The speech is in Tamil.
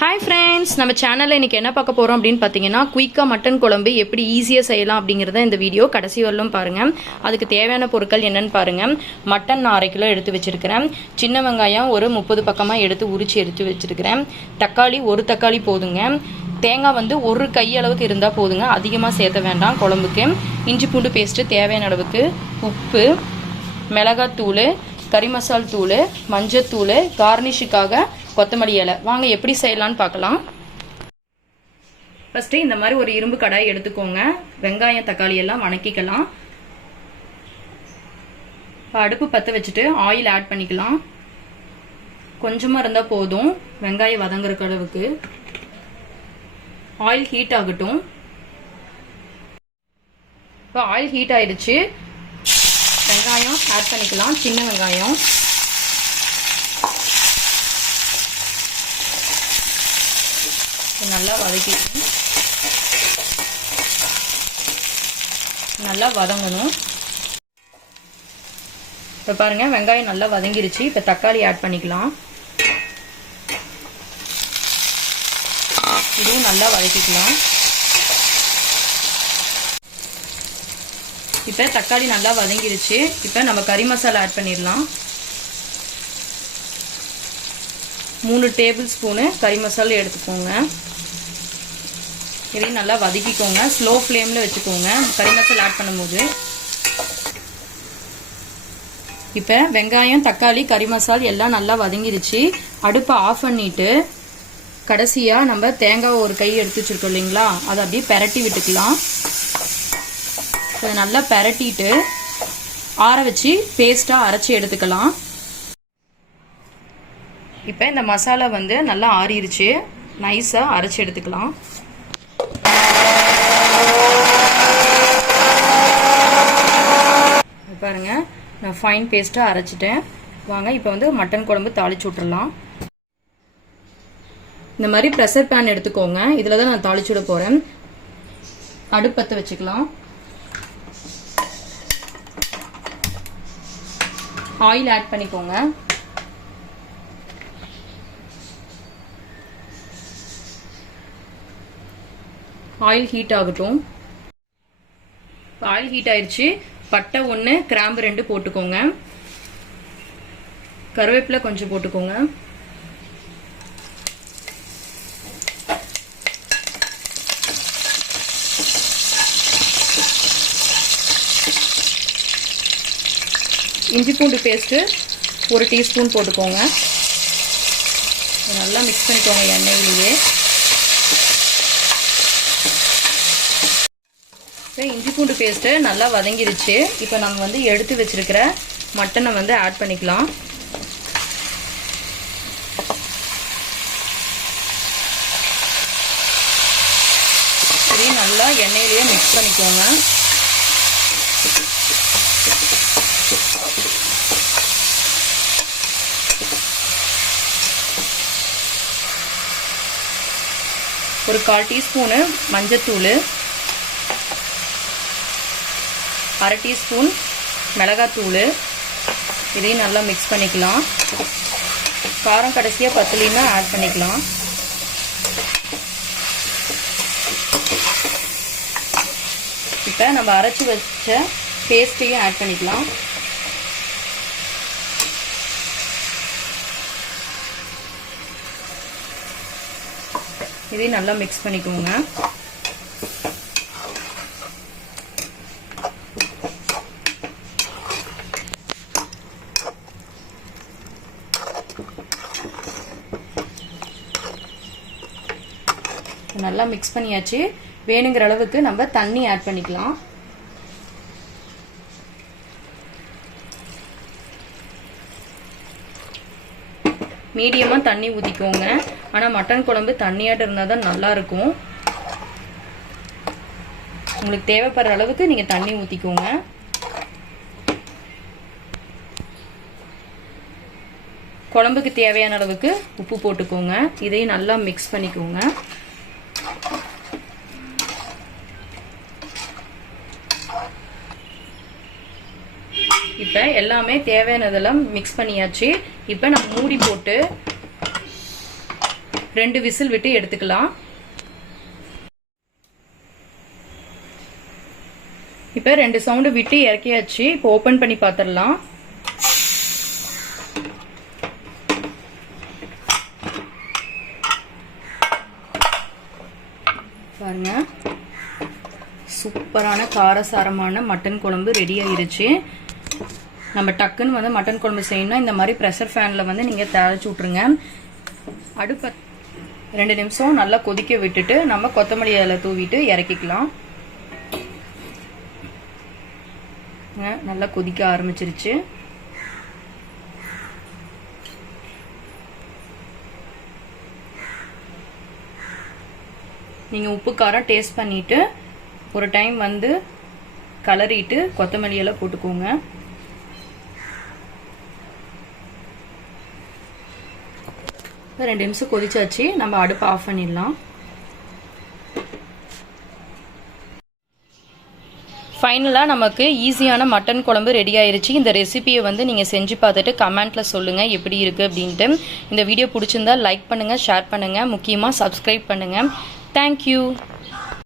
ஹாய் ஃப்ரெண்ட்ஸ், நம்ம சேனலில் இன்றைக்கி என்ன பார்க்க போகிறோம் அப்படின்னு பார்த்தீங்கன்னா, குயிக்காக மட்டன் குழம்பு எப்படி ஈஸியாக செய்யலாம் அப்படிங்கிறத இந்த வீடியோ கடைசி வரலும் பாருங்கள். அதுக்கு தேவையான பொருட்கள் என்னென்னு பாருங்கள். மட்டன் 1/2 கிலோ எடுத்து வச்சுருக்கிறேன். சின்ன வெங்காயம் ஒரு 30 பக்கமாக எடுத்து வச்சுருக்கிறேன். தக்காளி 1 தக்காளி போதுங்க. தேங்காய் வந்து 1 கையளவுக்கு இருந்தால் போதுங்க, அதிகமாக சேர்த்த வேண்டாம் குழம்புக்கு. இஞ்சி பூண்டு பேஸ்ட்டு தேவையான அளவுக்கு, உப்பு, மிளகாத்தூள், கறி மசால் தூள், மஞ்சத்தூள், கார்னிஷுக்காக கொத்தமல்லி இலை. வாங்க எப்படி செய்யலான்னு பார்க்கலாம். ஃபஸ்ட்டு இந்த மாதிரி ஒரு இரும்பு கடாய் எடுத்துக்கோங்க. வெங்காயம் தக்காளி எல்லாம் வணக்கிக்கலாம். அடுப்பு பற்ற வச்சுட்டு ஆயில் ஆட் பண்ணிக்கலாம். கொஞ்சமாக இருந்தால் போதும் வெங்காயம் வதங்குற அளவுக்கு. ஆயில் ஹீட் ஆகட்டும். இப்போ ஆயில் ஹீட் ஆயிடுச்சு. வெங்காயம் ஆட் பண்ணிக்கலாம். சின்ன வெங்காயம் நல்லா வதக்கிக்கணும். நல்லா வதங்கணும். இப்போ பாருங்க, வெங்காயம் நல்லா வதங்கிருச்சு. இப்போ தக்காளி ஆட் பண்ணிக்கலாம். இதுவும் நல்லா வதக்கிக்கலாம். இப்போ தக்காளி நல்லா வதங்கிருச்சு. இப்போ நம்ம கறி மசாலா ஆட் பண்ணிடலாம். 3 டேபிள் ஸ்பூனு கறி மசாலா எடுத்துக்கோங்க. இதையும் நல்லா வதக்கிக்கோங்க. ஸ்லோ ஃப்ளேமில் வச்சுக்கோங்க கறி மசாலா ஆட் பண்ணும்போது. இப்போ வெங்காயம் தக்காளி கறி மசாலா எல்லாம் நல்லா வதங்கிருச்சு. அடுப்பை ஆஃப் பண்ணிட்டு கடைசியாக நம்ம தேங்காய் ஒரு கை எடுத்து வச்சுருக்கோம் இல்லைங்களா, அதை அப்படியே பெரட்டி விட்டுக்கலாம். நல்லா பெரட்டிட்டு ஆற வச்சு பேஸ்ட்டாக அரைச்சி எடுத்துக்கலாம். இப்போ இந்த மசாலா வந்து நல்லா ஆறிடுச்சு. நைஸாக அரைச்சி எடுத்துக்கலாம். பாருங்க, நான் ஃபைன் பேஸ்ட்டாக அரைச்சிட்டேன். வாங்க இப்போ வந்து மட்டன் குழம்பு தாளிச்சு விட்டுறலாம். இந்த மாதிரி ப்ரெஷர் பேன் எடுத்துக்கோங்க. இதில் தான் நான் தாளிச்சு விட போகிறேன். அடுப்பத்தை வச்சுக்கலாம். ஆயில் ஆட் பண்ணிக்கோங்க. ஆயில் ஹீட் ஆகட்டும். ஆயில் ஹீட் ஆயிடுச்சு. பட்டை 1, கிராம்பு 2 போட்டுக்கோங்க. கருவேப்பிலை கொஞ்சம் போட்டுக்கோங்க. இஞ்சி பூண்டு பேஸ்ட்டு 1 டீஸ்பூன் போட்டுக்கோங்க. நல்லா மிக்ஸ் பண்ணிக்கோங்க எண்ணெயிலேயே. இஞ்சி பூண்டு பேஸ்ட்டு நல்லா வதங்கிருச்சு. இப்போ நம்ம வந்து எடுத்து வச்சிருக்கிற மட்டனை வந்து ஆட் பண்ணிக்கலாம். இதையும் நல்லா எண்ணெயிலேயே மிக்ஸ் பண்ணிக்கோங்க. ஒரு 1/4 டீஸ்பூனு மஞ்சத்தூள், 1/2 டீஸ்பூன் மிளகாத்தூள். இதையும் நல்லா மிக்ஸ் பண்ணிக்கலாம். காரம் கடைசியாக பத்தலைன்னா ஆட் பண்ணிக்கலாம். இப்போ நம்ம அரைச்சி வச்ச பேஸ்ட்டையும் ஆட் பண்ணிக்கலாம். இதையும் நல்லா மிக்ஸ் பண்ணிக்கோங்க. நல்லா மிக்ஸ் பண்ணியாச்சு. வேணுங்கிற அளவுக்கு நம்ம தண்ணி ஆட் பண்ணிக்கலாம். மீடியமாக தண்ணி ஊற்றிக்கோங்க. ஆனால் மட்டன் குழம்பு தண்ணியாட்டு இருந்தால் தான் நல்லா இருக்கும். உங்களுக்கு தேவைப்படுற அளவுக்கு நீங்கள் தண்ணி ஊற்றிக்கோங்க. குழம்புக்கு தேவையான அளவுக்கு உப்பு போட்டுக்கோங்க. இதையும் நல்லா மிக்ஸ் பண்ணிக்கோங்க. இப்போ எல்லாமே தேவையானதெல்லாம் மிக்ஸ் பண்ணியாச்சு. இப்போ நம்ம மூடி போட்டு 2 விசில் விட்டு எடுத்துக்கலாம். இப்போ 2 சவுண்டு விட்டு இறக்கியாச்சு. இப்போ ஓப்பன் பண்ணி பார்த்துடலாம். பாருங்க, சூப்பரான காரசாரமான மட்டன் குழம்பு ரெடி ஆயிருச்சு. நம்ம டக்குன்னு வந்து மட்டன் குழம்பு செய்யணும்னா இந்த மாதிரி ப்ரெஷர் ஃபேனில் வந்து நீங்கள் தேய்ச்சி விட்ருங்க. அடுப்பை 2 நிமிஷம் நல்லா கொதிக்க விட்டுட்டு நம்ம கொத்தமல்லி இலை தூவிட்டு இறக்கிக்கலாம். நல்லா கொதிக்க ஆரம்பிச்சிருச்சு. நீங்கள் உப்பு காரம் டேஸ்ட் பண்ணிவிட்டு ஒரு டைம் வந்து கலரிட்டு கொத்தமல்லி எல்லாம் போட்டுக்கோங்க. இப்போ 2 நிமிஷம் கொதிச்சாச்சு. நம்ம அடுப்பை ஆஃப் பண்ணிடலாம். ஃபைனலாக நமக்கு ஈஸியான மட்டன் குழம்பு ரெடி ஆயிருச்சு. இந்த ரெசிபியை வந்து நீங்கள் செஞ்சு பார்த்துட்டு கமெண்ட்டில் சொல்லுங்கள் எப்படி இருக்குது அப்படின்ட்டு. இந்த வீடியோ பிடிச்சிருந்தா லைக் பண்ணுங்கள், ஷேர் பண்ணுங்கள், முக்கியமாக சப்ஸ்கிரைப் பண்ணுங்கள். Thank you.